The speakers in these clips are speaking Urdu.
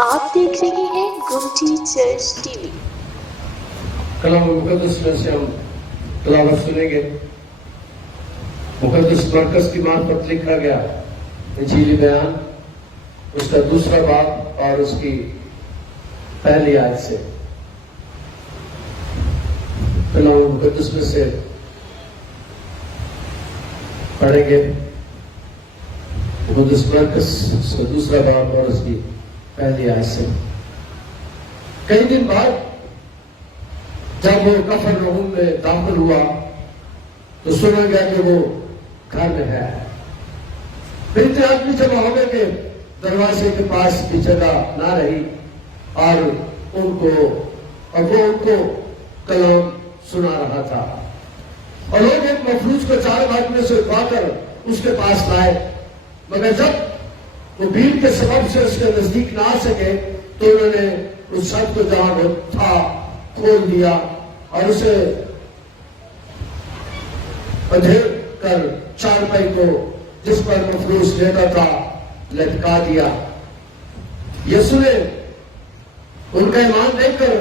آپ دیکھ رہے ہیں گمٹی چرچ ٹی وی۔ کلام مقدس میں سے ہم تلاوت سنیں گے۔ مقدس مرکز کی معرفت لکھا گیا انجیل بیان، اس کا دوسرا باب اور اس کی پہلی آیت سے کلام مقدس میں سے پڑھیں گے۔ مقدس مرکز اس کا دوسرا باب اور اس کی پہلی آیت سے۔ کئی دن بعد جب وہ کفرنہوم میں داخل ہوا تو سنا گیا کہ وہ گھر میں ہے۔ اتنے آدمی جمع ہو گئے کہ دروازے کے پاس بھی جگہ نہ رہی اور وہ ان کو کلام سنا رہا تھا، اور لوگ ایک مفلوج کو 4 آدمی سے اٹھا کر اس کے پاس لائے، مگر جب وہ بھیڑ کے سبب سے اس کے نزدیک نہ آ سکے تو انہوں نے اس چھت کو جہاں وہ تھا کھول دیا اور اسے ادھیر کر چارپائی کو جس پر مفلوج لیٹا تھا لٹکا دیا۔ یسوع نے ان کا ایمان دیکھ کر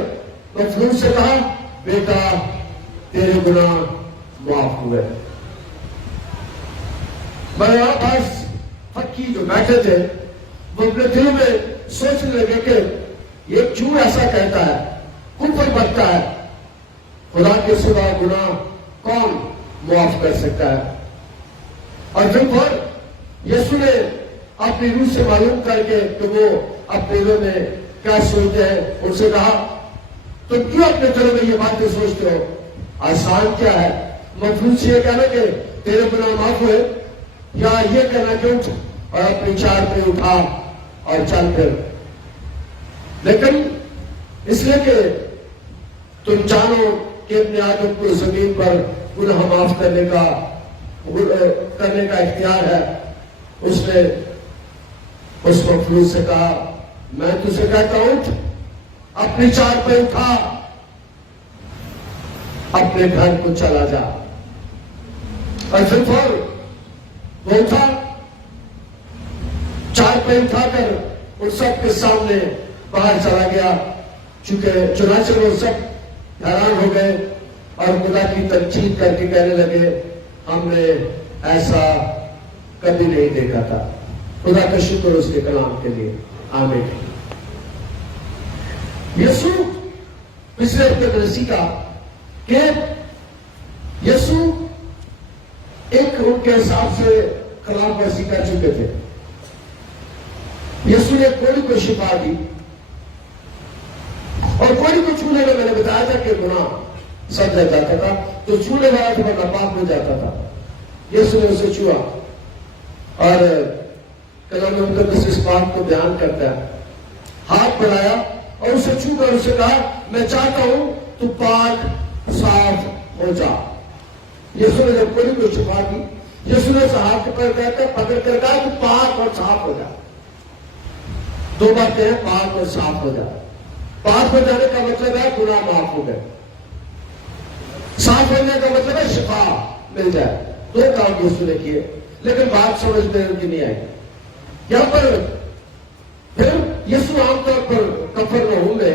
مفلوج سے کہا، بیٹا تیرے گناہ معاف ہوئے۔ مگر آس فقی جو بیٹھے تھے وہ اپنے دل میں سوچنے لگے کہ یہ کیوں ایسا کہتا ہے، کفر بکتا ہے، خدا کے سوا گناہ کون معاف کر سکتا ہے۔ اور دن بھر یسوع نے اپنی روح سے معلوم کر کے کہ وہ اپنے دل میں کیا سوچتے ہیں ان سے کہا، تم کیوں اپنے دل میں یہ باتیں سوچتے ہو؟ آسان کیا ہے، مفلوج سے یہ کہنا کہ تیرے گناہ معاف ہوئے، یا یہ کہنا کہ اٹھ اور اپنی چار پہ اٹھا اور چل پھر؟ لیکن اس لیے کہ تم جانو کہ اپنے آدم کو زمین پر گناہ معاف کرنے کا اختیار ہے، اس نے اس مفلوج سے کہا، میں تجھے کہتا ہوں اٹھ، اپنی چار پہ اٹھا، اپنے گھر کو چلا جا۔ اور پھر وہ اٹھا، چار پہ اٹھا کر ان سب کے سامنے باہر چلا گیا، چنانچہ وہ سب حیران ہو گئے اور خدا کی تنقید کر کے کہنے لگے، ہم نے ایسا کبھی نہیں دیکھا تھا۔ خدا کا شکر اس کے کلام کے لیے، آمین۔ یسوع پچھلے ہفتے میں سیکھا کہ یسوع ایک ان کے حساب سے کلام ورزی کر چکے تھے۔ یسوع نے کوڑی کو شفا دی، اور کوڑی کو چھونے میں نے بتایا تھا کہ گناہ سب لگ جاتا تھا، تو چھونے والا تھا ورنہ پاپ میں جاتا تھا۔ یسوع نے اسے چھوا، اور کلام مقدس اس بات کو بیان کرتا ہے، ہاتھ بڑھایا اور اسے چھو کر اسے کہا، میں چاہتا ہوں تو پاک صاف ہو جا۔ یسوع نے جب کوڑی کو شفا دی، یسوع نے ہاتھ پر پکڑ کر کہا کہ پاک اور صاف ہو جا۔ 2 باتیں ہیں، پاک اور صاف ہو جا۔ پاک ہو جانے کا مطلب ہے گناہ معاف ہو گئے، صاف ہونے کا مطلب ہے شفا مل جائے۔ 2 کام یسوع نے کیے، لیکن بات سمجھ میں ان کی نہیں آئی۔ یہاں پر پھر یسوع عام طور پر کفرنہوم میں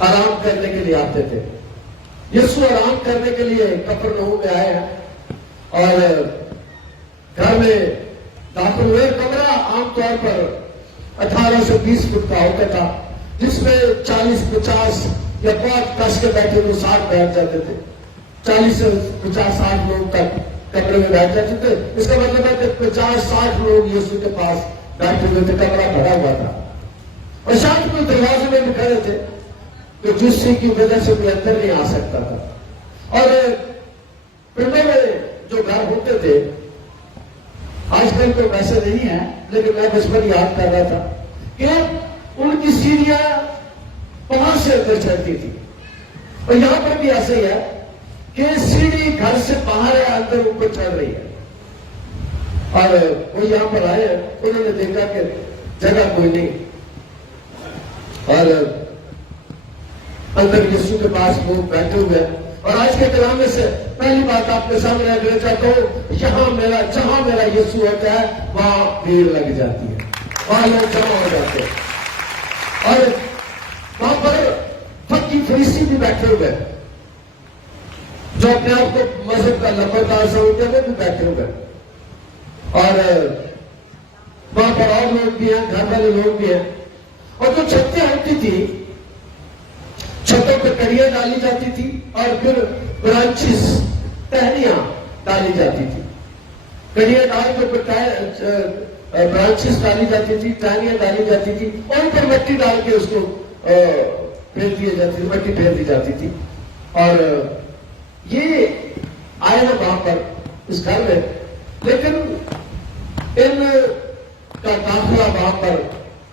آرام کرنے کے لیے آتے تھے۔ یسوع آرام کرنے کے لیے کفرنہوم میں آئے ہیں اور گھر میں داخل ہوئے۔ کمرہ عام طور پر 18 سے 20 فٹ کا ہوتا تھا، جس میں 40-50 یا بہت کس کے بیٹھے وہ ساتھ بیٹھ جاتے تھے۔ 40 سے 50-60 لوگ تک کمرے میں بیٹھ جاتے تھے۔ اس کا مطلب ہے کہ 50-60 لوگ یسوع کے پاس بیٹھے ہوئے تھے، کمرہ بھرا ہوا تھا، اور شاید کوئی دروازے میں بھی کھڑے تھے کہ جس کی وجہ سے کوئی اندر نہیں آ سکتا تھا۔ اور پنڈوں میں جو گھر ہوتے تھے، آج کل تو ویسے نہیں ہے، لیکن میں بچپن یاد کر رہا تھا کہ ان کی سیڑھیاں پہاڑ سے اندر چڑھتی تھی، اور یہاں پر بھی ایسے ہی ہے کہ سیڑھی گھر سے باہر ہے، اندر اوپر چڑھ رہی ہے۔ اور وہ یہاں پر آئے، انہوں نے دیکھا کہ جگہ کوئی نہیں، اور اندر یسوع کے پاس لوگ بیٹھے ہوئے۔ اور آج کے کلام میں سے پہلی بات آپ کے سامنے رکھنا چاہتا ہوں، جہاں میرا یسوع ہوتا ہے وہاں بھیڑ لگ جاتی ہے۔ وہاں لوگ جمع ہو جاتے ہیں اور وہاں پر فقی فریسی بھی بیٹھے ہوئے ہیں جو اپنے آپ کو مذہب کا لمبردار سمجھتے ہیں، وہ بھی بیٹھے ہوئے ہیں اور وہاں پر اور لوگ بھی ہیں، گھر والے لوگ بھی ہیں. اور جو چھتیں ہوتی تھی چھتوں پہ کڑیاں ڈالی جاتی تھی اور پھر برانچز ٹہنیاں ڈالی جاتی تھی. کڑیاں ڈال کے برانچز ڈالی جاتی تھی، ٹہنیاں ڈالی جاتی تھی اور ان پر مٹی ڈال کے اس کو پھیر دی جاتی تھی، مٹی پھیر دی جاتی تھی. اور یہ آئے نا وہاں پر اس گھر میں، لیکن ان کا داخلہ وہاں پر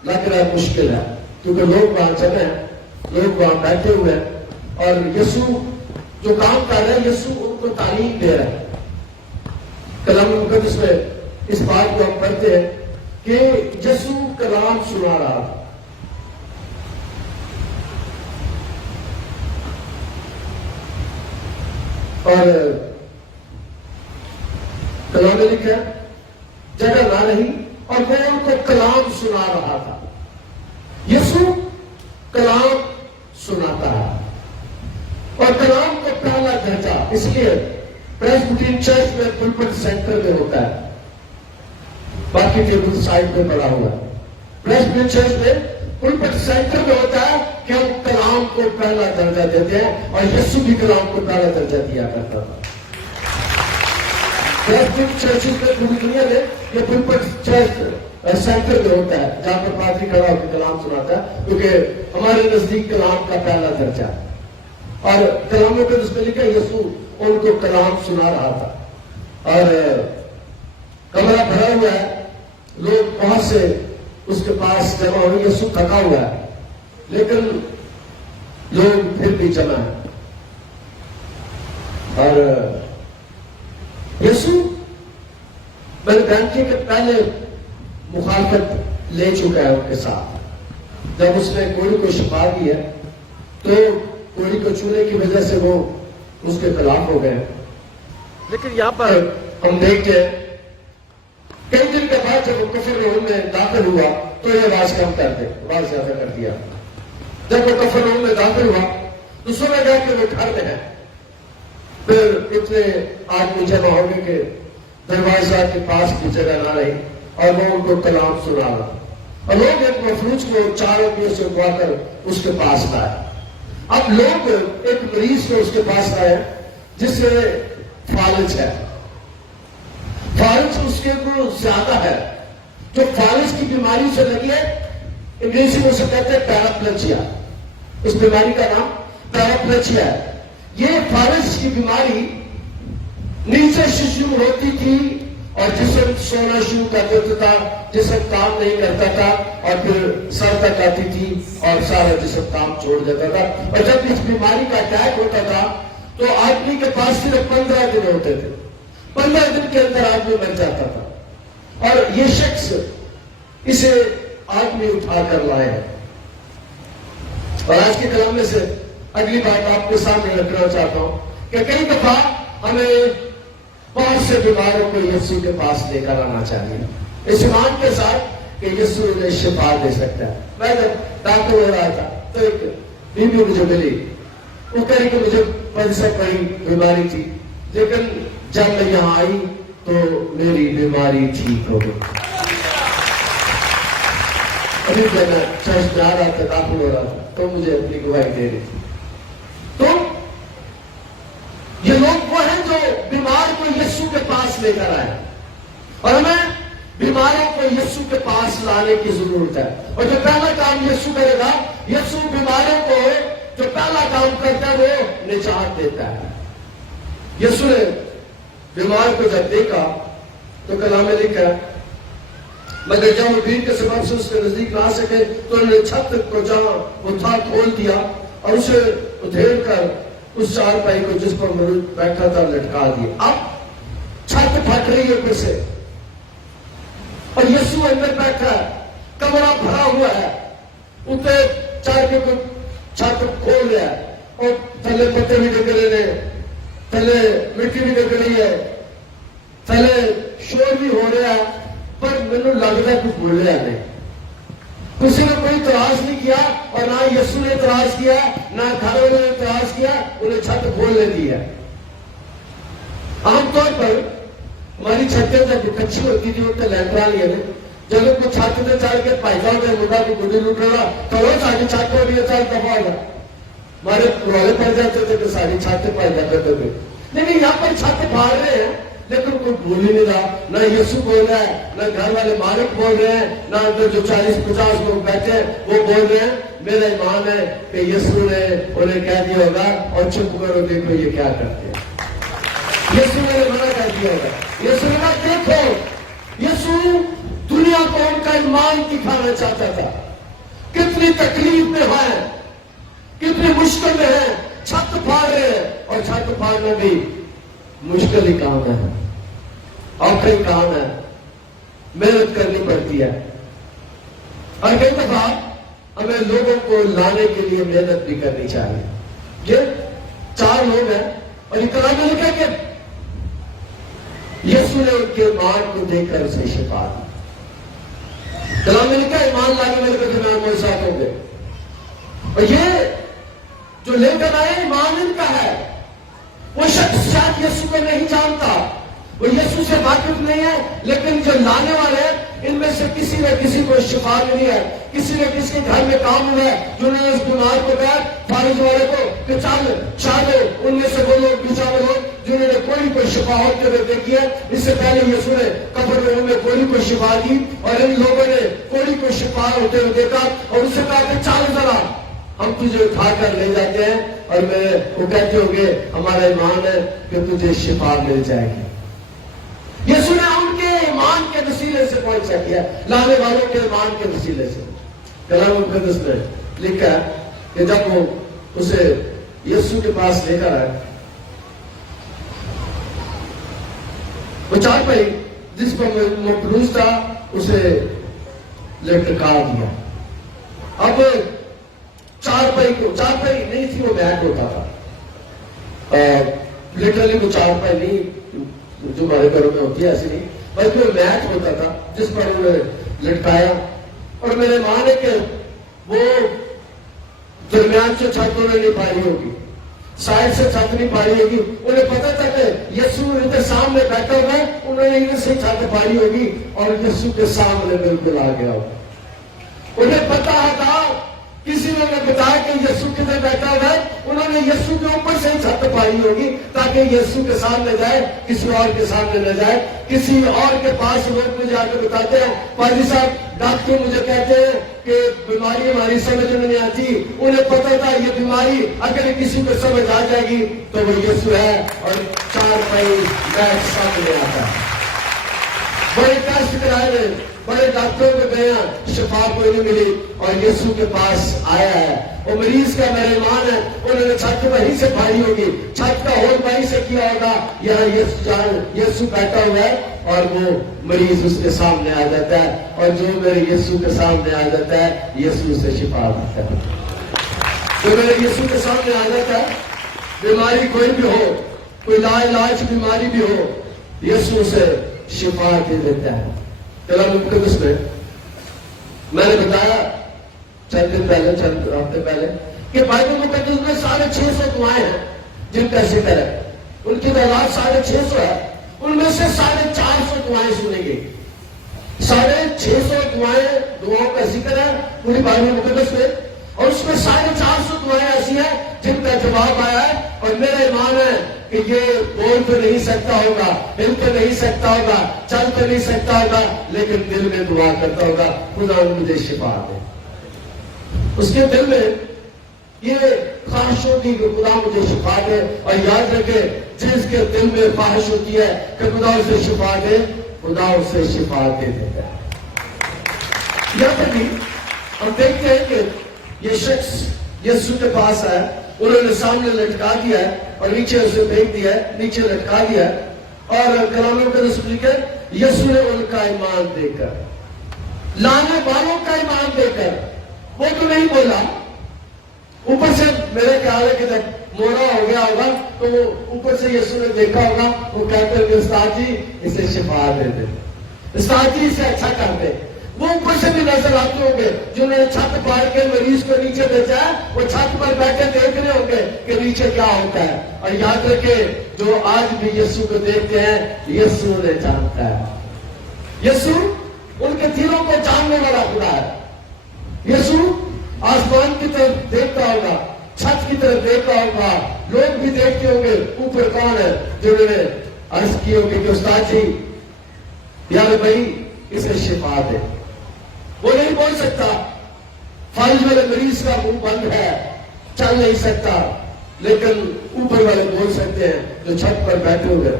لگ رہا ہے مشکل ہے کیونکہ لوگ وہاں جمع ہیں، لوگ وہاں بیٹھے ہوئے ہیں اور یسوع جو کام کر رہا ہے یسوع ان کو تعلیم دے رہا ہے. کلام مقدس میں اس بات کو ہم پڑھتے ہیں کہ یسوع کلام سنا رہا تھا. اور کلام میں لکھا ہے جگہ نہ رہی اور وہ ان کو کلام سنا رہا تھا. یسوع کلام سناتا ہے اور کلام کا پہلا درجہ اس لیے پریسبیٹرین چرچ میں پلپٹ سینٹر میں ہوتا ہے، باقی ٹیبل سائڈ میں پڑا ہوا ہے. پریسبیٹرین چرچ میں پلپٹ سینٹر میں ہوتا ہے کہ ہم کلام کو پہلا درجہ دیتے ہیں اور یسوع بھی کلام کو پہلا درجہ دیا کرتا تھا. پریسبیٹرین چرچ میں پوری دنیا میں یہ پلپٹ چرچ سینٹر میں ہوتا ہے جہاں پر پادری کھڑا ہو کے کلام سناتا ہے کیونکہ ہمارے نزدیک کلام کا پہلا درجہ ہے. اور کلاموں پہ اس میں لکھا یسوع ان کو کلام سنا رہا تھا اور کمرہ بھرا ہوا ہے، لوگ بہت سے اس کے پاس جمع ہوئے. یسوع تھکا ہوا ہے لیکن لوگ پھر بھی جمع ہیں اور یسوع میں نے بیان کیا کہ پہلے مخالفت لے چکا ہے ان کے ساتھ. جب اس نے کوڑی کو شفا دی ہے تو کوڑی کو چھونے کی وجہ سے وہ اس کے خلاف ہو گئے. لیکن یہاں پر ہم دیکھتے ہیں کئی دن کے بعد جب وہ کفرنہوم میں داخل ہوا تو یہ آواز کم کر دے، آواز زیادہ کر دیا. جب وہ کفرنہوم میں داخل ہوا تو سنا گیا کہ وہ گھر میں ہے. پھر اتنے آدمی جمع ہو گئے کہ دروازہ کے پاس بھی جگہ نہ رہی اور وہ ان کو کلام سنا رہا اور لوگ ایک مفلوج کو چاروں پیوں سے اٹھوا کر اس کے پاس لائے. اب لوگ ایک مریض کو اس کے پاس لائے جس سے فالج ہے. فالج اس کے کو زیادہ ہے، جو فالج کی بیماری سے لگی ہے انگریزی میں اسے کہتے ہیں پیراپلیجیا. اس بیماری کا نام پیراپلیجیا ہے. یہ فالج کی بیماری نیچے سے شروع ہوتی تھی اور جسم سونا شروع کر دیتا تھا، جسم کام نہیں کرتا تھا اور پھر سر تک آتی تھی اور سارا جسم کام چھوڑ دیتا تھا. اور جب اس بیماری کا اٹیک ہوتا تھا تو آدمی کے پاس صرف 15 دن ہوتے تھے. 15 دن کے اندر آدمی مر جاتا تھا اور یہ شخص اسے آدمی اٹھا کر لائے. اور آج کے کلام میں سے اگلی بات آپ کے سامنے رکھنا چاہتا ہوں کہ کئی دفعہ ہمیں بہت سے بیماروں کو یسوع کے پاس لے کر آنا چاہیے اس ایمان کے ساتھ کہ یسوع انہیں شفا دے سکتا ہے. میں جب داخل ہو رہا تھا تو ایک بیوی مجھے ملی، وہ کہہ رہی کہ مجھے 5 بڑی بیماری تھی لیکن جب میں یہاں آئی تو میری بیماری ٹھیک ہو گئی. ابھی جب میں چرچ جا رہا تھا داخل ہو رہا تھا تو مجھے اپنی گواہی دے رہی تھی. تو یہ لوگ وہ ہیں جو بیمار کو یسوع کے پاس لے کر آئے اور ہمیں بیماروں کو یسوع کے پاس لانے کی ضرورت ہے. اور جو پہلا کام یسوع کرے گا، یسوع بیماروں کو جو پہلا کام کرتا ہے وہ نجات دیتا ہے. یسوع نے بیمار کو جب دیکھا تو کلام میں لکھا ہے مگر جب وہ بھیڑ کے سبب سے اس کے نزدیک نہ آ سکے تو انہوں نے چھت کو جہاں وہ تھا کھول دیا اور اسے ادھیڑ کر اس چارپائی کو جس پر مرید بیٹھا تھا لٹکا دیا. اب چھت پھٹ رہی ہے پھر سے اور یسوع اندر بیٹھا ہے، کمرہ بھرا ہوا ہے، اوپر چارپائی کو چھت کھول لیا اور تھلے پتے بھی ڈگ رہے ہیں، تھلے مٹی بھی ڈگ رہی ہے، تھلے شور بھی ہو رہا ہے، پر مینوں لگتا ہے کچھ بولیا نہیں. کسی نے کوئی تلاش نہیں کیا اور نہ یسوع نے تلاش کیا نہ گھر والوں نے تلاش کیا, انہیں چھت کھولنے دی ہے. عام طور پر ہماری چھتیں جب کچی ہوتی تھی اتنے لینڈر والی ہے جب کوئی چھت سے چڑھ کے پائجا ہوتا ہے منڈا کو گڈی لٹ رہا تو وہ ساری چھت ہو رہی ہے چل دفاع ہوگا. ہمارے پرانے پڑ جاتے تھے کہ ساری چھت پائجا کرتے تھے. لیکن یہاں پر چھت پھاڑ رہے ہیں لیکن کوئی بول ہی نہیں رہا. نہ یسوع بول رہا ہے, نہ گھر والے مالک بول رہے ہیں, نہ اندر جو 40-50 لوگ بیٹھے ہیں وہ بول رہے ہیں. میرا ایمان ہے کہ یسوع نے انہیں کہہ دیا ہوگا اور چپ کرو دیکھو یہ کیا کرتے ہیں. یسوع نے منع کر دیا ہوگا. یسوع نے کہا دیکھو, یسوع دنیا کو ان کا ایمان دکھانا چاہتا تھا. کتنی تکلیف میں ہے, کتنی مشکل میں ہے, چھت پھاڑ رہے ہیں اور چھت پھاڑنا بھی مشکل ہی کام ہے, اوکھا ہی کام ہے, محنت کرنی پڑتی ہے. اور کئی دفعہ ہمیں لوگوں کو لانے کے لیے محنت بھی کرنی چاہیے. یہ 4 لوگ ہیں اور اتنا مل گیا کہ یسوع نے ان کے ایمان کو دیکھ کر اسے شفا دی. کلام مل کے ایمان لانے والے کے درمیان میرے ساتھ ہوں گے. اور یہ جو لے کر آئے ایمان ان کا ہے. وہ شخص شاید یسوع کو نہیں جانتا, وہ یسوع سے واقف نہیں ہے, لیکن جو لانے والے ہیں ان میں سے کسی نے کسی کو شفا ملی ہے, کسی نے کسی کے گھر میں کام ہوا ہے, جنہوں نے اس بیمار کو کہا فارغ والے کو کہ چل چاہے ان میں سے وہ لوگ بھی شامل ہو جنہوں نے کوئی شفا ہوتے ہوئے دیکھی ہے. اس سے پہلے یسوع نے قبرنہوم میں کوئی شفا دی اور ان لوگوں نے کوئی شفا ہوتے ہوئے دیکھا اور اس سے کہا کہ چل ذرا ہم تجھے اٹھا کر لے جاتے ہیں. اور وہ کہتے ہوں گے ہمارا ایمان ہے کہ تجھے شفا مل جائے گی. یسوع نے ان کے ایمان کے وسیلے سے پہنچا کیا, لانے والوں کے ایمان کے وسیلے سے. کلام مقدس میں لکھا ہے کہ جب وہ اسے یسوع کے پاس لے کر آئے, وہ چارپائی جس پر مقروض تھا اسے لٹکا دیا. اب چارپائی نہیں تھی, وہ بیٹ ہوتا تھا. لٹرلی وہ چارپائی نہیں جو ہمارے گھروں میں ہوتی ہے ایسی نہیں, بلکہ وہ میٹ ہوتا تھا جس پر انہوں نے لٹکایا. اور میرے مان ہے کہ وہ درمیان سے چھت انہوں نے نہیں پائی ہوگی, سائڈ سے چھت نہیں پائی ہوگی. انہیں پتا تھا کہ یسوع ان کے سامنے بیٹھا ہوا ہے, انہوں نے ان سے چھت پائی ہوگی اور یسوع کے سامنے بالکل آ گیا ہوگا. انہیں پتا تھا, کسی نے بتایا کہ یسوع کدھر بیٹھا ہوا ہے, انہوں نے یسوع کے اوپر سے چھت پائی ہوگی تاکہ یسوع کے سامنے جائے, کسی اور کے سامنے نہ جائے. کسی اور کے پاس لوگ مجھے آ کے بتاتے ہیں پادری صاحب ڈاکٹر مجھے کہتے ہیں کہ بیماری ہماری سمجھ میں نہیں آتی. انہیں پتا تھا یہ بیماری اگر کسی کو سمجھ آ جائے گی تو وہ یسوع ہے اور 4 پائی بیٹھ سامنے آتا ہے. بڑے ٹیسٹ کرائے, بڑے ڈاکٹروں کو گئے, شفا کوئی نہیں ملی اور یسوع کے پاس آیا ہے. اور مریض کا میرا ایمان ہے انہوں نے چھت وہیں سے پھاڑی ہوگی, چھت کا ہول وہیں سے کیا ہوگا. یہاں یسوع بیٹھا ہوا ہے اور وہ مریض اس کے سامنے آ جاتا ہے, اور جو میرے یسوع کے سامنے آ جاتا ہے یسوع سے شفا پاتا ہے. جو میرے یسوع کے سامنے آ جاتا ہے, بیماری کوئی بھی ہو, کوئی لاعلاج بیماری بھی ہو, یسوع سے شفا دے دیتا ہے. کلام مقدس میں میں نے بتایا چند دن پہلے, چند ہفتے پہلے کہ بائبل مقدس میں 650 دعائیں ہیں جن کا ذکر ہے. ان کی تعداد 650 ہے, ان میں سے 450 دعائیں سنی گئی. 650 دعاؤں کا ذکر ہے پوری بائبل مقدس میں, اور اس میں 450 دعائیں ایسی ہیں جن کا جواب آیا ہے. اور میرا ایمان ہے کہ یہ بول تو نہیں سکتا ہوگا, ہل تو نہیں سکتا ہوگا, چل تو نہیں سکتا ہوگا, لیکن دل میں دعا کرتا ہوگا خدا مجھے شفا دے. اس کے دل میں یہ خواہش ہوتی کہ خدا مجھے شفا دے. اور یاد رکھے جس کے دل میں خواہش ہوتی ہے کہ خدا اسے شفا دے, خدا اسے شفا دے دیتا ہے. یہاں پر بھی ہم دیکھتے ہیں کہ یہ شخص یسوع کے پاس آیا, انہوں نے سامنے لٹکا دیا ہے اور نیچے اسے پھینک دیا ہے, نیچے لٹکا دیا ہے. اور کلاموں کے رسول لکھے یسوع نے ان کا ایمان دے کر, لانے والوں کا ایمان دے کر, وہ تو نہیں بولا. اوپر سے میرے خیال ہے کہ جب موڑا ہو گیا ہوگا تو وہ اوپر سے یسوع نے دیکھا ہوگا, وہ کہتے ہیں کہ استاد جی اسے شفا دے دے, استاد جی اسے اچھا کر دے. وہ اوپر سے بھی نظر آتے ہوں گے. جنہوں نے چھت پاڑ کے مریض کو نیچے بھیجا ہے وہ چھت پر بیٹھے دیکھ رہے ہوں گے کہ نیچے کیا ہوتا ہے. اور یاد رکھے جو آج بھی یسوع کو دیکھتے ہیں یسوع نے جانتا ہے. یسوع ان کے دلوں کو جاننے والا خدا ہے. یسوع آسمان کی طرف دیکھتا ہوگا, چھت کی طرف دیکھتا ہوگا, لوگ بھی دیکھتے ہوں گے اوپر کون ہے. جنہوں نے عرض کی ہوگی کہ استاد جی یار بھائی اسے شفا دے. وہ نہیں بول سکتا, فالج والے مریض کا منہ بند ہے, چل نہیں سکتا, لیکن اوپر والے بول سکتے ہیں جو چھت پر بیٹھے ہوئے.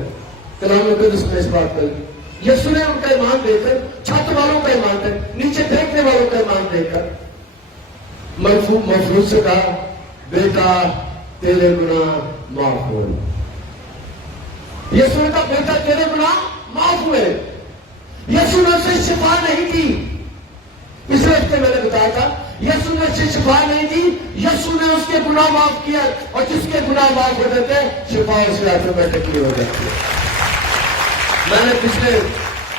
کلام مقدس میں اس بات پر یسوع نے ان کا ایمان دے کر, چھت والوں کا ایمان دے کر, نیچے دیکھنے والوں کا ایمان دے کر مفروض سے کہا بیٹا تیرے گناہ معاف ہوئے. یسوع نے کہا بیٹا تیرے گناہ معاف ہوئے. یسوع نے اسے شفا نہیں دی. پچھلے ہفتے میں نے بتایا تھا یسوع نے اسے شفا نہیں دی, یسوع نے اس کے گناہ معاف کیا, اور جس کے گناہ معاف ہو جاتے ہیں شفا اس کے آٹومیٹکلی ہو جاتی ہے. میں نے پچھلے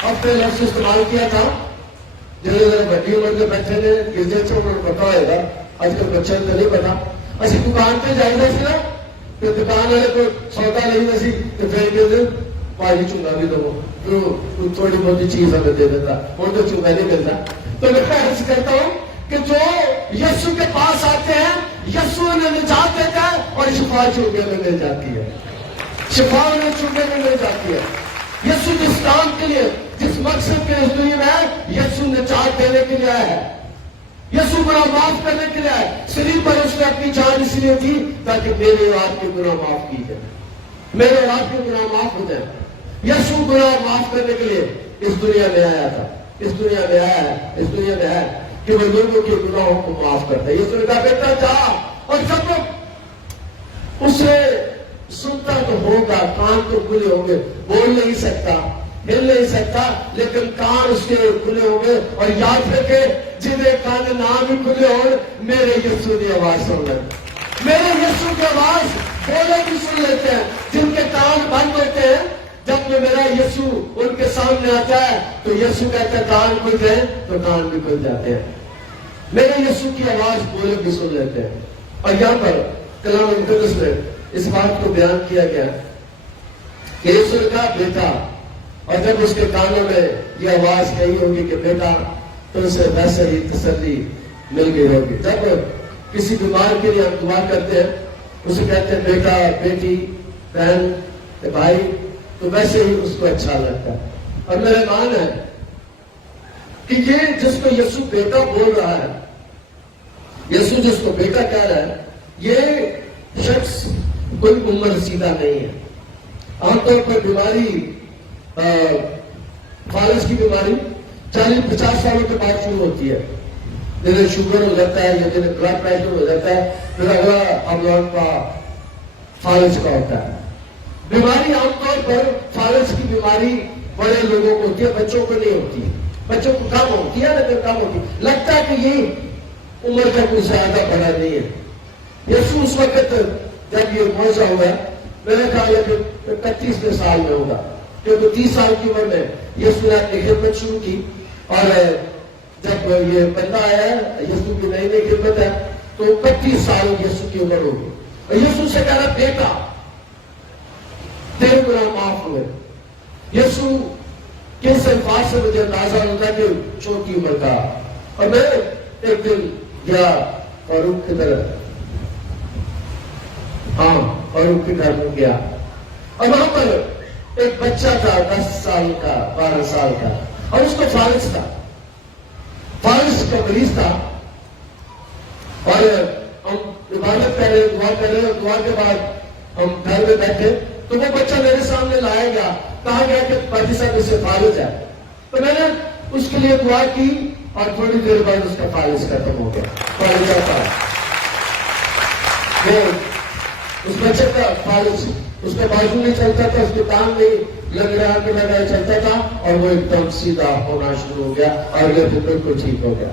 ہفتے لفظ استعمال کیا تھا جنہوں نے بڑی عمر کے بچے نے گرجے سے انہوں نے پتا ہوئے گا, آج کل بچے کو نہیں پتا. اچھی دکان پہ جائیں گے سی نا تو دکان والے کو سودا نہیں سی تو پھر کہ پاجی چونگا بھی دو, تھوڑی بہت چیز ہمیں دے دیتا, ہوں تو چونگا نہیں ملتا. تو میں عرض کرتا ہوں کہ جو یسوع کے پاس آتے ہیں یسوع انہیں نجات دیتا ہے اور شفا چونگے میں مل جاتی ہے. شفا انہیں چونگے میں مل جاتی ہے. یسوع جس کام کے لیے, جس مقصد کے اس دنیا میں ہے, یسوع نجات دینے کے لیے آیا ہے. یسوع گناہ معاف کرنے کے لیے آیا. صلیب پر اس نے اپنی جان اس لیے دی تاکہ میرے اور آپ کے گناہ معاف کی جائے, میرے اور آپ کے گناہ معاف ہو جائے. یسوع گناہ معاف کرنے کے لیے اس دنیا میں آیا تھا, اس دنیا میں آیا ہے, اس دنیا میں ہے کہ وہ لوگوں کے گناہوں کو معاف کرتا ہے. یسوع نے کہا بیٹا جا, اور جب اسے سنتا تو ہوگا, کان تو کھلے ہوں گے, بول نہیں سکتا, ہل نہیں سکتا, لیکن کان اس کے کھلے ہوں گے. اور یاد رکھے جنہیں کان نہ بھی کھلے ہوں میرے یسوع کی آواز سن لیں, میرے یسوع کی آواز بولے بھی سن لیتے ہیں. جن کے کان بند ہوتے ہیں جب میں میرا یسوع ان کے سامنے آتا ہے تو یسوع کہتا ہے کان کھلتے ہیں تو کان بھی کھل جاتے ہیں. میرے یسوع کی آواز بولے بھی سن لیتے ہیں. اور یہاں پر کلام مقدس میں اس بات کو بیان کیا گیا کہ یسوع نے کہا بیٹا, اور جب اس کے کانوں میں یہ آواز کہی ہوگی کہ بیٹا, تو اسے ویسے ہی تسلی مل گئی ہوگی. جب کسی بیمار کے لیے ہم دعا کرتے ہیں اسے کہتے ہیں بیٹا, بیٹی, بہن, بھائی, تو ویسے ہی اس کو اچھا لگتا ہے. اور میرا ایمان ہے کہ یہ جس کو یسوع بیٹا بول رہا ہے, یسوع جس کو بیٹا کہہ رہا ہے, یہ شخص کوئی عمر سیدھا نہیں ہے. عام طور پر بیماری, فالج کی بیماری 40-50 سالوں کے بعد شروع ہوتی ہے. جنہیں شوگر ہو جاتا ہے یا جنہیں بلڈ پریشر ہو جاتا ہے, پھر اگلا ہم لوگوں کا فالج کا ہوتا ہے. بیماری عام طور پر فالج کی بیماری بڑے لوگوں کو ہوتی ہے, بچوں کو نہیں ہوتی. بچوں کو کم ہوتی ہے لیکن کم ہوتی ہے. لگتا ہے کہ یہ عمر کا کوئی زیادہ بڑا نہیں ہے. یسوع اس وقت جب یہ معجزہ ہوا ہے میرا خیال ہے کہ 31 سال میں ہوگا, کیونکہ 30 سال کی عمر میں یسوع نے اپنی خدمت شروع کی. اور جب یہ بندہ آیا ہے یسوع کی نئی نئی خدمت ہے تو 25 سال یسوع کی عمر ہوگی. اور یسوع سے کہہ رہا بیٹا تیرے گناہ معاف ہوئے. یسوع کس الفاظ سے مجھے اندازہ ہوتا ہے کہ چھوٹی عمر کا. اور میں ایک دن گیا فاروق کی طرف, فاروق کے گھر میں گیا, اور وہاں پر ایک بچہ تھا 10 سال کا 12 سال کا, اور اس کو فالج تھا, فالج کا مریض تھا. اور ہم عبادت کر رہے, دعا کر رہے, اور دعا کے بعد ہم گھر میں بیٹھے تو وہ بچہ میرے سامنے لایا گیا, کہا گیا کہ پادری صاحب اس سے فالج ہے. تو میں نے اس کے لیے دعا کی اور تھوڑی دیر بعد اس کا فالج ختم ہو گیا. فالج آتا وہ اس بچے کا فالج, اس کا بازو نہیں چلتا تھا, اس کے کان نہیں لگڑا کے لگائے چلتا تھا, اور وہ ایک دم سیدھا ہونا شروع ہو گیا اور یہ بالکل ٹھیک ہو گیا.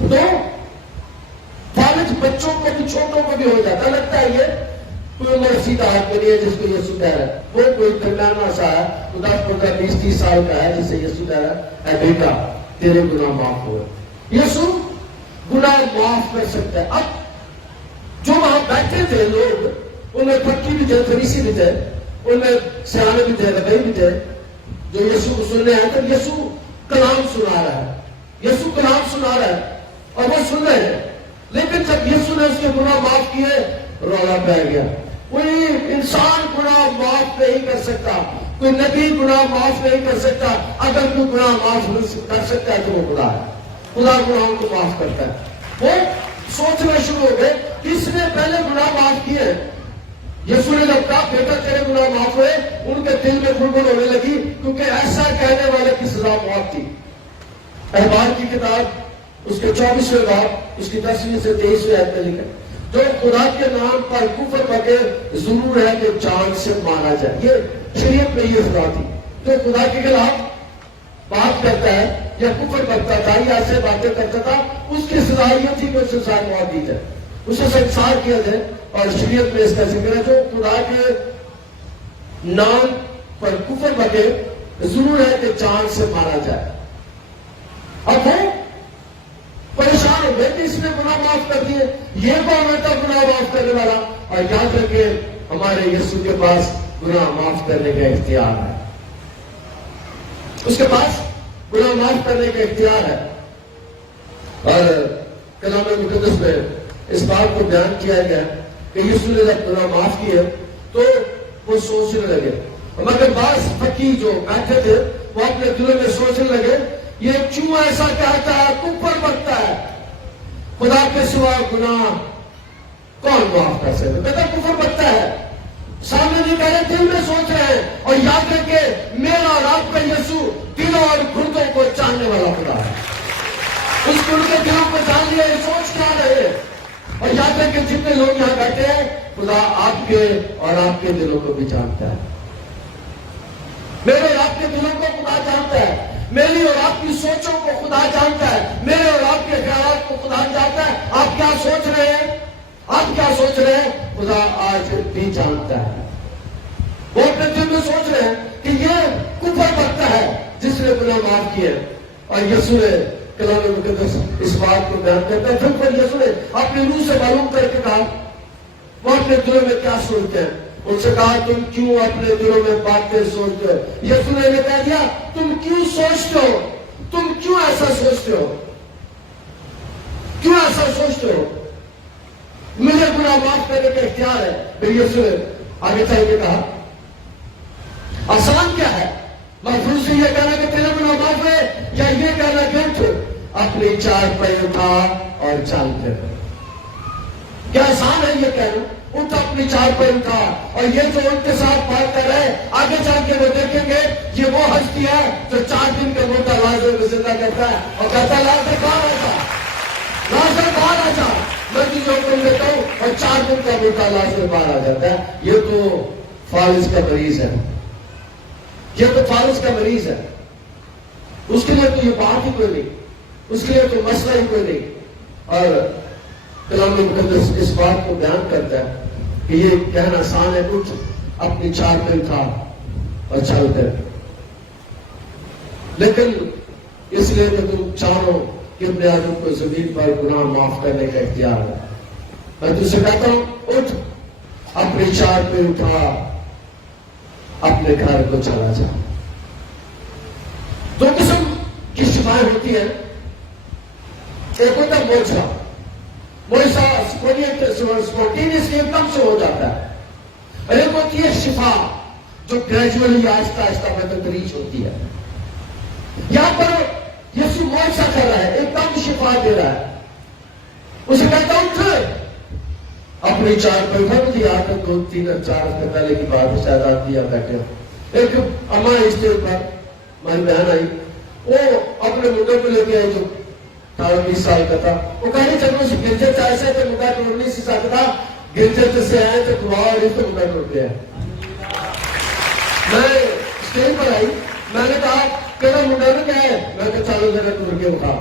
تو فالج بچوں کو بھی چھوٹوں کو بھی ہو جاتا. لگتا ہے یہ کوئی عمر سیدھا آدمی نہیں ہے جس کو یسوع کہہ رہا ہے, وہ کوئی درمیانہ سا ہے, 10-15-20-30 سال کا ہے جسے یسوع کہہ رہا ہے بیٹا تیرے گناہ معاف ہوئے. یسوع گناہ معاف کر سکتا ہے. اب جو وہاں بیٹھے تھے لوگ, ان میں پکی بھی تھے, فریسی بھی تھے, ان میں سیانے بھی تھے, ربی بھی تھے, جو یسوع کو سننے آئے تھے. یسوع کلام سنا رہا ہے, یسوع کلام سنا رہا ہے اور وہ سن رہے ہیں. لیکن جب یسوع نے اس کے گناہ معاف کیے, رولا پہ گیا. کوئی انسان گناہ معاف نہیں کر سکتا, کوئی نبی گناہ معاف نہیں کر سکتا. اگر کوئی گناہ معاف کر سکتا ہے تو وہ خدا ہے. خدا گناہوں کو معاف کرتا ہے. وہ سوچنا شروع ہو گئے کہ اس نے پہلے گناہ معاف کیے. یسوع نے جب کہا بیٹا تیرے گناہ معاف ہوئے, ان کے دل میں گڑگڑ ہونے لگی, کیونکہ ایسا کہنے والے کی سزا موت تھی. احبار کی کتاب اس کے 24ویں باب اس کی 10ویں سے 23ویں آیت میں لکھا, جو خدا کے نام پر کفر بکے ضرور ہے کہ جان سے مارا جائے. یہ شریعت میں یہ سزا تھی. جو خدا کے خلاف بات کرتا ہے یا کفر کرتا تھا یا ایسے باتیں کرتا تھا, اس کی سزا یہ تھی کہ اسے سزا موت دی جائے, اسے سنسار کیا جائے. اور شریعت میں اس کا ذکر ہے, جو خدا کے نام پر کفر بکے ضرور ہے کہ جان سے مارا جائے. اب وہ پریشان ہو گئے کہ اس نے گناہ معاف کر دیے, یہ کون ہوتا گناہ معاف کرنے والا. اور یاد رکھے ہمارے یسوع کے پاس گناہ معاف کرنے کا اختیار ہے. اس کے پاس گناہ معاف کرنے کا اختیار ہے. اور کلام مقدس میں اس بات کو بیان کیا گیا کہ یسوع نے جب گناہ معاف کیے تو وہ سوچنے لگے. مگر بعض فقیہ جو بیٹھے تھے وہ اپنے دلوں میں سوچنے لگے, یہ کیوں ایسا کہتا ہے, کفر بکتا ہے, خدا کے سوا گناہ کون معاف کر سکتا ہے, کہتا کفر بکتا ہے. سامنے نہیں کہہ رہے, دل میں سوچ رہے ہیں. اور یاد رکھے میرا اور آپ کا یسوع دلوں اور گردوں کو جاننے والا خدا ہے. اس کو ان کے دلوں کو جان لیا, یہ سوچ کیا رہے. اور یاد رکھے جتنے لوگ یہاں بیٹھے ہیں, خدا آپ کے اور آپ کے دلوں کو بھی جانتا ہے. میرے اور آپ کے دلوں کو خدا جانتا ہے, میری اور آپ کی سوچوں کو خدا جانتا ہے, میرے اور آپ کے خیالات کو خدا جانتا ہے. آپ کیا سوچ رہے ہیں, آپ کیا سوچ رہے ہیں, خدا آج بھی جانتا ہے. وہ اپنے دل میں سوچ رہے ہیں کہ یہ کفر بکتا ہے جس نے گناہ معاف کیے. اور یسوع نے کلام مقدس اس بات کو بیان کرتا ہے. پھر یسوع نے اپنے روح سے معلوم کر کے کہا وہ اپنے دلوں میں کیا سوچتے ہیں. ان سے کہا تم کیوں اپنے دلوں میں باتیں سوچتے ہو. یسوع نے کہہ دیا تم کیوں سوچتے ہو, تم کیوں ایسا سوچتے ہو, کیوں ایسا سوچتے ہو. مجھے گناہ معاف کرنے کا اختیار ہے. پھر یسوع نے آگے چل کے کہا آسان کیا ہے, محفوظ سے یہ کہنا کہ تیرے گناہ معاف ہے, یا یہ کہنا کہ اٹھ اپنی چار پیر اٹھا اور چل پھر. کیا آسان ہے یہ کہنا, اٹھ اپنی چار پیر اٹھا. اور یہ جو ان کے ساتھ بات کر رہے ہیں, آگے چل کے وہ دیکھیں گے یہ وہ ہستی ہے جو 4 دن کا موٹا لازر کو زندہ کرتا ہے اور کہتا ہے لازر باہر آ جا, لازر باہر آ جا, میں تجھے حکم دیتا ہوں. اور 4 دن کا موٹا لازر باہر آ جاتا ہے. یہ تو فالج کا مریض ہے, یہ تو فالج کا مریض ہے. اس کے لیے تو یہ بات ہی کوئی نہیں, اس کے لیے تو مسئلہ ہی کوئی نہیں. اور کلام مقدس اس بات کو بیان کرتا ہے کہ یہ کہنا آسان ہے, اٹھ اپنی چار پہ اٹھا اور چل کر. لیکن اس لیے کہ تم چاہو کہ اپنے آدم کو زمین پر گناہ معاف کرنے کا اختیار ہے, میں تجھ سے کہتا ہوں اٹھ اپنی چار پہ اٹھا, اپنے گھر کو چلا جا. 2 قسم کی شفائیں ہوتی ہیں. ایک ہوتا ہے موجہ, موجہ اسپونٹینیسلی ایک دم سے ہو جاتا ہے. اور ایک ہوتی ہے شفا جو گریجولی آہستہ آہستہ میں تدریج ہوتی ہے. یہاں پر یسوع موجہ کر رہا ہے, ایک دم شفا دے رہا ہے. اسے کہتا ہوں اٹھ اپنی چار پر اٹھا. مجھے یاد ہے 2-3-4 ہفتے پہلے کی بات ہے, شاید آپ بھی یہاں بیٹھے ہو. ایک اما اسٹیج پر ہماری بہن آئی, وہ اپنے منڈے کو لے کے آئی جو 18-20 سال کا تھا. وہ کہنے چلو سے گرجر چاہے تھے, منڈا 19 سال کا تھا. گرجر سے آئے تو دعا اور اس کو منڈا ٹوٹ گیا. میں اسٹیج پر آئی, میں نے کہا کہنا منڈا نے کیا ہے, میں کہا چالو ذرا ٹوٹ کے اٹھا.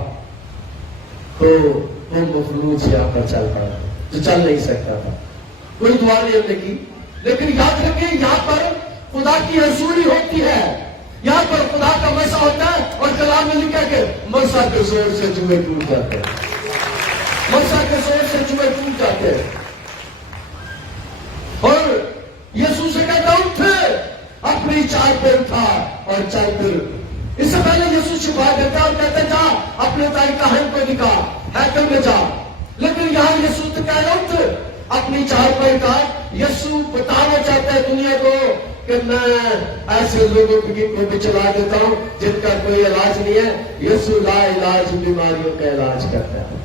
تو وہ مفلوج یہاں پر چل پڑا جو چل نہیں سکتا تھا. کوئی دعا نہیں ہم نے کی. لیکن یاد رکھیں یہاں پر خدا کی رسولی ہوتی ہے. یہاں پر خدا کا مسا ہوتا ہے اور کلام میں لکھا کہ مسا کے زور سے جوئے ٹوٹ جاتے ہیں، مسا کے زور سے جوئے ٹوٹ جاتے ہیں۔ اور یسوع سے کہتا اٹھ، اپنی چال پہ اٹھا اور چل پھر۔ اس سے پہلے یسوع شفا دیتا اور کہتا جا اپنے تائی کاہن کو دکھا، ہیکل میں جا، لیکن یہاں یسوع تو کہہ رہا اٹھ اپنی چال پہ اٹھا۔ یسوع بتانا چاہتا ہے دنیا کو کہ میں ایسے لوگوں کو بھی چلا دیتا ہوں جن کا کوئی علاج نہیں ہے۔ یسوع لا علاج بیماریوں کا علاج کرتا ہے،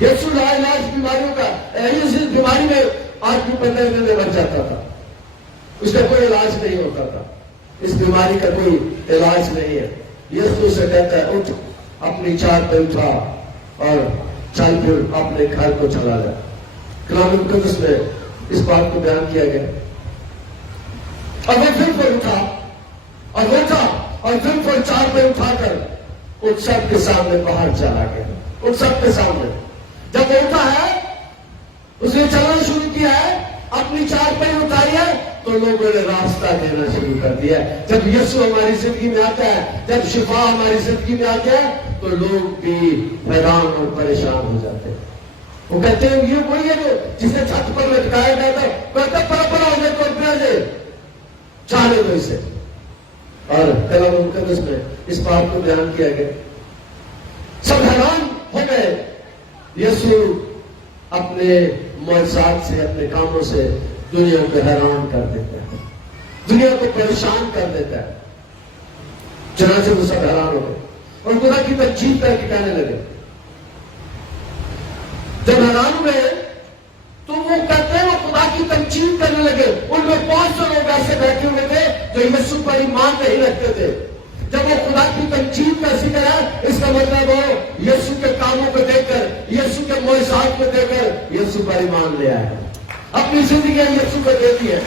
یسوع لا علاج بیماریوں کا۔ اس بیماری میں آدمی 15 دن میں مر جاتا تھا، اس کا کوئی علاج نہیں ہوتا تھا، اس بیماری کا کوئی علاج نہیں ہے۔ یسوع سے کہتا ہے اٹھ، اپنی چال پہ اٹھا اور چل پھر اپنے گھر کو چلا جا۔ کلام مقدس میں اس بات کو بیان کیا گیا۔ اور وہ پھر اٹھا اور اٹھا اور پھر چال پہ اٹھا کر ان سب کے سامنے باہر چلا گیا، ان سب کے سامنے۔ جب وہ اٹھا ہے، اس نے چلنا شروع کیا ہے، اپنی چال پہ اٹھائی ہے تو لوگوں نے راستہ دینا شروع کر دیا ہے۔ جب یسوع ہماری زندگی میں آتا ہے، جب شفا ہماری زندگی میں آتا ہے تو لوگ بھی حیران اور پریشان ہو جاتے ہیں۔ وہ کہتے ہیں یہ وہی ہے جو جسے چھت پر لٹکایا گیا تھا، کہتا پڑا پڑا ہو جائے تو دے چاہے تو اسے۔ اور کلام مقدس میں اس بات کو بیان کیا گیا، سب حیران ہو گئے۔ یسوع اپنے معجزات سے، اپنے کاموں سے دنیا کو حیران کر دیتا ہے، دنیا کو پریشان کر دیتا ہے۔ چنانچہ وہ سب حیران ہو گئے اور خدا کی تمجید کر کے کہنے لگے۔ جب حیران ہوئے تو وہ کہتے ہیں وہ خدا کی تمجید کرنے لگے۔ ان میں 500 لوگ ایسے بیٹھے ہوئے تھے جو یسوع پر ایمان نہیں رکھتے تھے۔ جب وہ خدا کی تمجید کا ذکر ہے، اس کا مطلب وہ یسوع کے کاموں کو دیکھ کر، یسوع کے معجزات کو دیکھ کر یسوع پر ایمان لے آئے، اپنی زندگی یسوع کو دے دی ہے،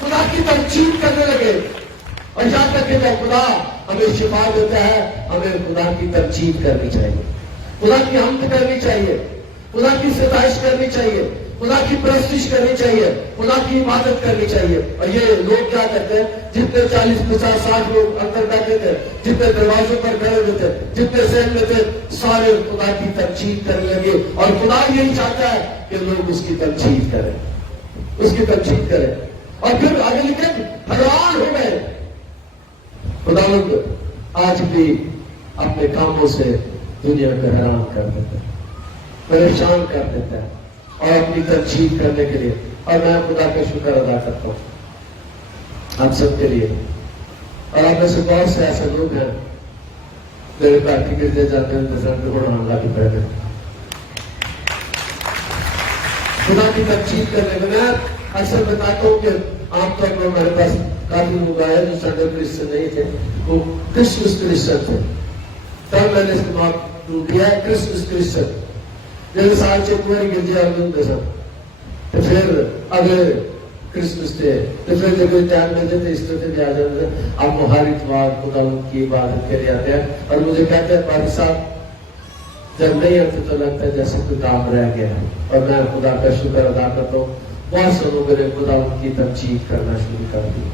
خدا کی تمجید کرنے لگے۔ اور یہاں تک کہ جب خدا ہمیں شفا دیتا ہے، ہمیں خدا کی تمجید کرنی چاہیے، خدا کی حمد کرنی چاہیے، خدا کی ستائش کرنی چاہیے، خدا کی پرستش کرنی چاہیے، خدا کی عبادت کرنی چاہیے۔ اور یہ لوگ کیا کرتے ہیں، جتنے 40 50 60 لوگ اندر بیٹھے تھے، جتنے دروازوں پر کھڑے ہوئے تھے، جتنے ذہن میں تھے، سارے خدا کی تمجید کرنے لگے۔ اور خدا یہی چاہتا ہے کہ لوگ اس کی تمجید کریں، اس کی تمجید کریں۔ اور پھر آگے لکھے حیران ہو گئے۔ خداوند آج بھی اپنے کاموں سے دنیا کو حیران کر دیتا ہے، پریشان کر دیتا ہے، اور اپنی تمجید کرنے کے لیے۔ اور میں خدا کا شکر ادا کرتا ہوں آپ سب کے لیے۔ اور آپ میں سے بہت سے ایسے لوگ ہیں میرے گھر کے گرجے جاتے ہیں اللہ کی پہلے خدا کی تمجید کرنے میں میں اکثر بتاتا ہوں کہ عام طور پر ہمارے پاس کافی لوگ آئے جو سنڈے کرسچن نہیں تھے، وہ کرسمس کرسچن تھے۔ تب میں نے استعمال کیا ہے کرسمس کرسچن، جیسے سال سے پوری گرجے آگے سن تو پھر اگلے کرسمس ڈے تو پھر جب ٹائم ملتے تھے اس طرح بھی آ جاتے تھے۔ اب وہ ہر اتوار خدا کی عبادت کے لیے آتے ہیں اور مجھے کہتے ہیں پادری صاحب جب نہیں آتے تو لگتا ہے جیسے کوئی کام رہ گیا ہے۔ اور میں خدا کا شکر ادا کرتا ہوں، بہت سے لوگوں نے خدا کی تمجید کرنا شروع کر دی،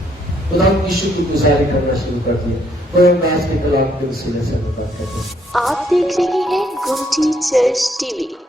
خدا کی شکر گزاری کرنا شروع کر دی۔ کوئی انداز کے کلام کے وسیلے سے بتا کرتے ہیں۔ آپ دیکھ رہے ہیں گمٹی چرچ ٹی وی۔